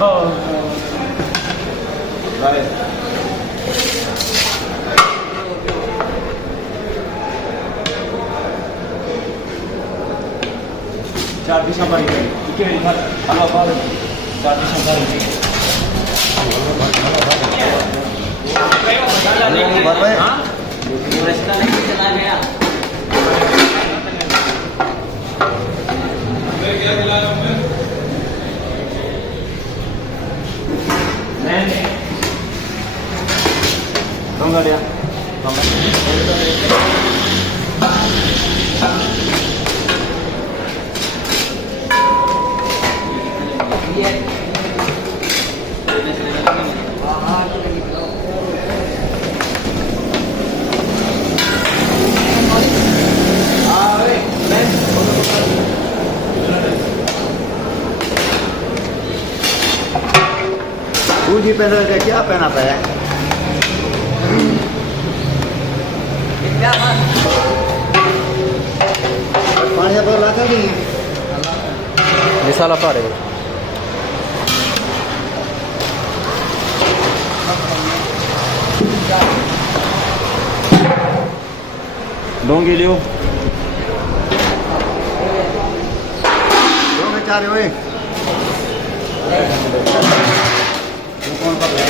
चार दिशा पर हलवा पा चार दिशा जी पहन रहे क्या पहना पाया पानी पर लाता नहीं मिसाला पा रहे डोंगी लियो दो में चार हुए कौन